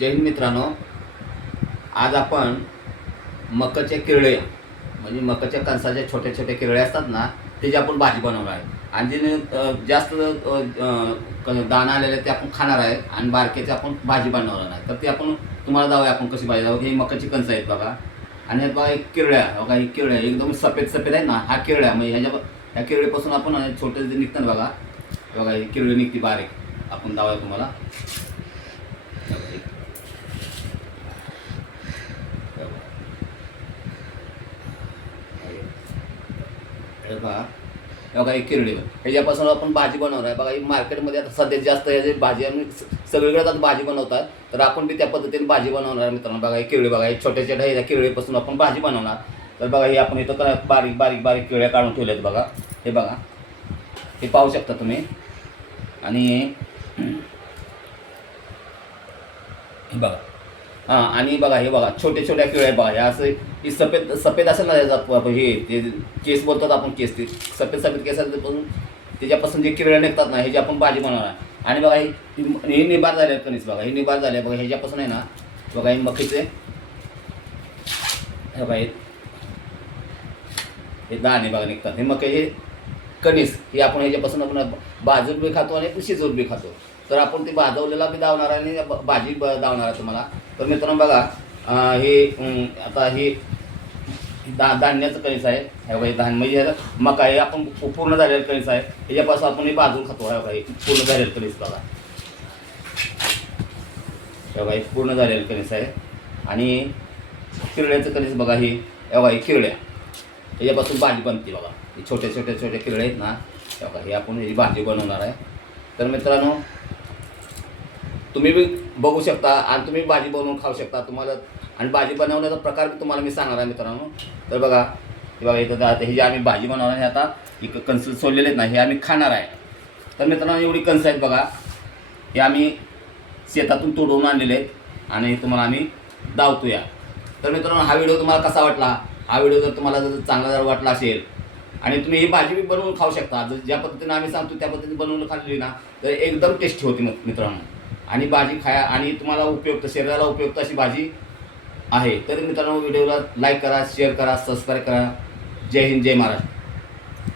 जय हिंद मित्रांनो, आज आपण मकाच्या किरळे म्हणजे मकाच्या कणसाच्या छोटे छोटे किरळे असतात ना, त्याची आपण भाजी बनवणार आहे. आणि जे जास्त दाणा आलेले ते आपण खाणार आहे आणि बारकेचे आपण भाजी बनवणार नाही. तर ते आपण तुम्हाला जाऊया आपण कशी भाजी जाऊ. ही मकाची कणसं आहेत बघा. आणि ह्यात बघा एक किरड्या, बघा ही किरड्या एकदम सफेद सफेद आहे ना, हा किरड्या म्हणजे ह्या किरडीपासून आपण छोटे जे निघतात बघा. बघा ही किरडी निघते बारीक. आपण जाऊया तुम्हाला. बघा ही किरडी ह्याच्यापासून आपण भाजी बनवणार आहे. बघा ही मार्केटमध्ये आता सध्या जास्त ह्याची भाजी आणि सगळीकडे आता भाजी बनवतात. तर आपण बी त्या पद्धतीने भाजी बनवणार आहे मित्रांनो. बघा ही किरडी, बघा ही छोट्या छोट्या ह्या किरडीपासून आपण भाजी बनवणार. तर बघा ही आपण इथं बारीक बारीक बारीक किरड्या काढून ठेवल्यात बघा. हे बघा, हे पाहू शकता तुम्ही. आणि हे बघा, हां, आणि बघा हे बघा छोटे छोट्या किळ्या बघा. ह्या असं ही सफेद सफेद असेल ना त्याचा हे ते केस बोलतात आपण, केस ते सफेद सफेद केसापासून त्याच्यापासून जे किरड्या निघतात ना, ह्याची आपण भाजी बनवणार. आणि बघा ही निबार झाले कणीस, बघा ही निबार झाले बघा. ह्याच्यापासून आहे ना बघा ही मकीचे हे बघा हे दाणे बघा निघतात. हे मक्याचे कणीस हे आपण ह्याच्यापासून आपण भाजून बी खातो आणि शिजवून बी खातो. तर आपण ते भाजवलेला बी दावणार आणि भाजी दावणार आहे तुम्हाला. तर मित्रांनो बघा, हे आता हे धान्याचं कणीस आहे. हे बघा धान्य म्हणजे मका हे आपण पूर्ण झालेलं कणीस आहे. ह्याच्यापासून आपण हे भाजून खातो. हे बघा हे पूर्ण झालेलं कणीस बघा. हे बघा हे पूर्ण झालेलं कणीस आहे. आणि किरड्याचं कणीस बघा, हे बघा हे किरड्या ह्याच्यापासून भाजी बनते बघा. हे छोटे छोटे छोटे किरडे आहेत ना, बघा हे आपण ही भाजी बनवणार आहे. तर मित्रांनो तुम्ही बी बघू शकता आणि तुम्ही भाजी बनवून खाऊ शकता. तुम्हाला आणि भाजी बनवण्याचा प्रकार बी तुम्हाला मी सांगणार आहे मित्रांनो. तर बघा हे बघा इथं हे जे आम्ही भाजी बनवणार आहे आता एक कणसं सोललेले आहेत ना, हे आम्ही खाणार आहे. तर मित्रांनो एवढी कणसं आहेत बघा. हे आम्ही शेतातून तोडून आणलेले आहेत आणि तुम्हाला आम्ही दावतो या. तर मित्रांनो हा व्हिडिओ तुम्हाला कसा वाटला. हा व्हिडिओ जर तुम्हाला जर चांगला जर वाटला असेल आणि तुम्ही ही भाजी बी बनवून खाऊ शकता. जर ज्या पद्धतीने आम्ही सांगतो त्या पद्धतीने बनवून खाल्ली ना, तर एकदम टेस्टी होती मित्रांनो. आणि भाजी खाया आणि तुम्हाला उपयुक्त, शरीराला उपयुक्त अशी भाजी आहे. तर मित्रांनो व्हिडिओला लाईक करा, शेअर करा, सबस्क्राईब करा. जय हिंद, जय महाराष्ट्र.